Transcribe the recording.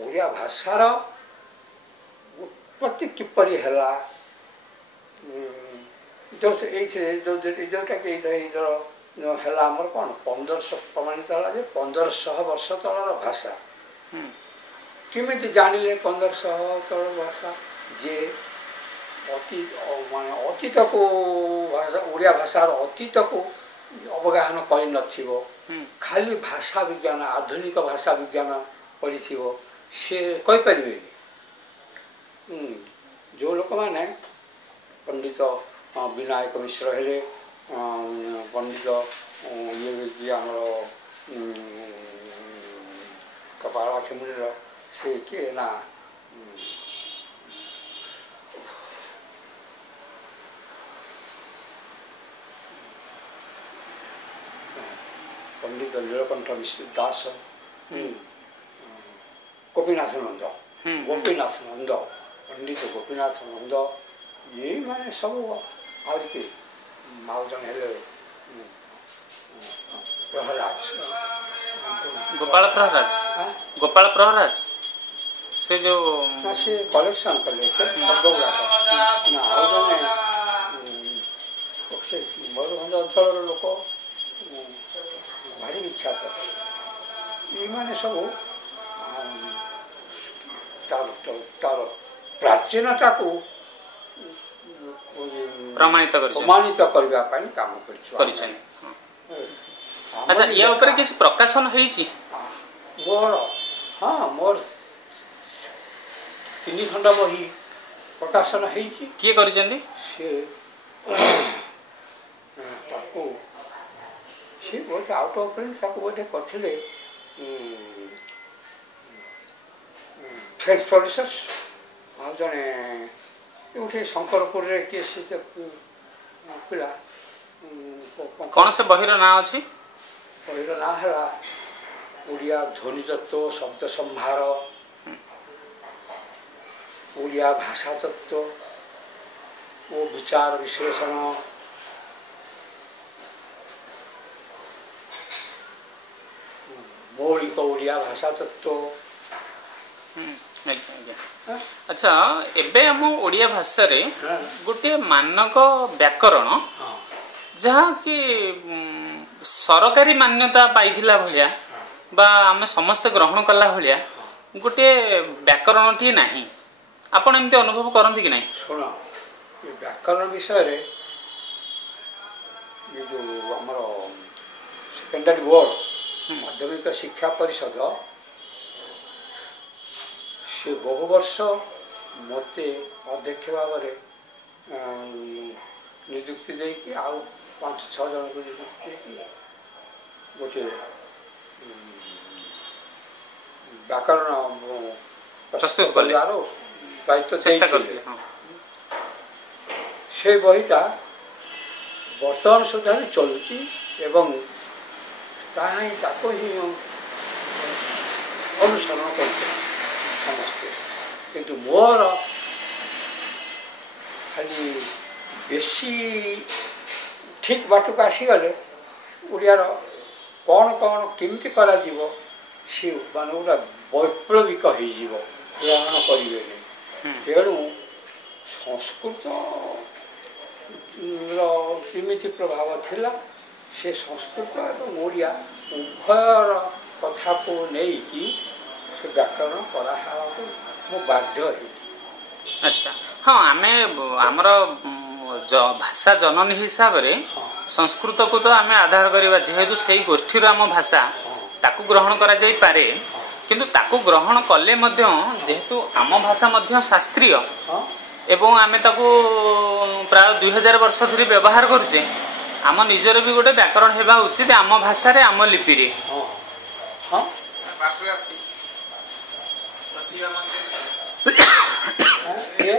ओडिया भाषार उत्पत्ति किपरि हैला जोटा कि है आमर कौन 1500 प्रमाणित है जे 1500 वर्ष तलर भाषा किमिति जानिले 1500 तलर भाषा जे अतीत को भाषा ओडिया भाषार अतीत को अवगाहन कर नथिबो खाली भाषा विज्ञान आधुनिक भाषा विज्ञान पढ़ी सी कही पारे जो लोक मैंने पंडित विनायक मिश्र हेले पंडित ये आमर कपाला खेमुर से किए ना पंडित नीलकंठ मिश्र दास गोपीनाथ नंद पंडित गोपीनाथ नंद ये माने सब आउे माउजन हेले प्रहराज गोपाल प्रहराज से जो से कलेक्शन कले मयूरभंज अंचल लोक भारी विख्यात ये माने सब तार प्राचीनता को प्रमाणित करने काम कर। अच्छा या ऊपर किसी प्रकाशन होईची मोर हाँ मोर 3 खंड बही प्रकाशन होईची किए करिसेंदी से ताको से बहुत आउट ऑफ प्रिंट ताको बोधे करथिले फ्रेंच प्रोड्यूसर्स आ जने उठे शंकरपुर रे के से पिला कौन से बहिर ना अछि बहिर ना हला ओडिया ध्वनि तत्व शब्द संभार ओडिया भाषा तत्व वो विचार विश्लेषण मौलिक ओडिया भाषा तत्व अच्छा एबे हम ओडिया भाषा रे गोटे मानक व्याकरण जहाँ कि सरकारी मान्यता पाइथिला भलिया बा आम समस्त ग्रहण कला भलिया गोटे व्याकरण टी नाही आपण एमती अनुभव करंती कि नहीं सुन ये व्याकरण विषय रे ये जो हमर सेकेंडरी बोर्ड माध्यमिक शिक्षा परिषद से बहु वर्ष मते अध्यक्ष भाव नियुक्ति देकी आउ 5-6 जन को नियुक्ति गोटे व्याकरण प्रस्तुत कर दायित्व से बहीटा वर्तमान सुधा भी चलुची एवं ताको ही अनुसरण कर समस्ते किंतु मोर खाली बेसी ठीक बाट को आसीगले ओडियार कौन कौन केमती करा जीवो सी माने गोटा वैप्लविक हो ग्रहण करेंगे तेणु संस्कृत केमिति प्रभाव थिला से संस्कृत और ओडिया उभयर कथा को नहीं कि से व्याकरण करा मु बाध्य है। अच्छा हाँ आमे हमर भाषा जननी हिसाब रे संस्कृत को तो आमे आधार करबा जेहेतु सेही गोष्ठी आम भाषा ताकू ग्रहण करा जाई पारे किंतु ताकू ग्रहण कले मध्य जेहेतु आम भाषा मध्य शास्त्रीय एवं आमे ताकू प्राय 2000 वर्ष धरी व्यवहार करूचे आम निजर भी गोटे व्याकरण हेबा उचित आम भाषा रे आम लिपि रे ये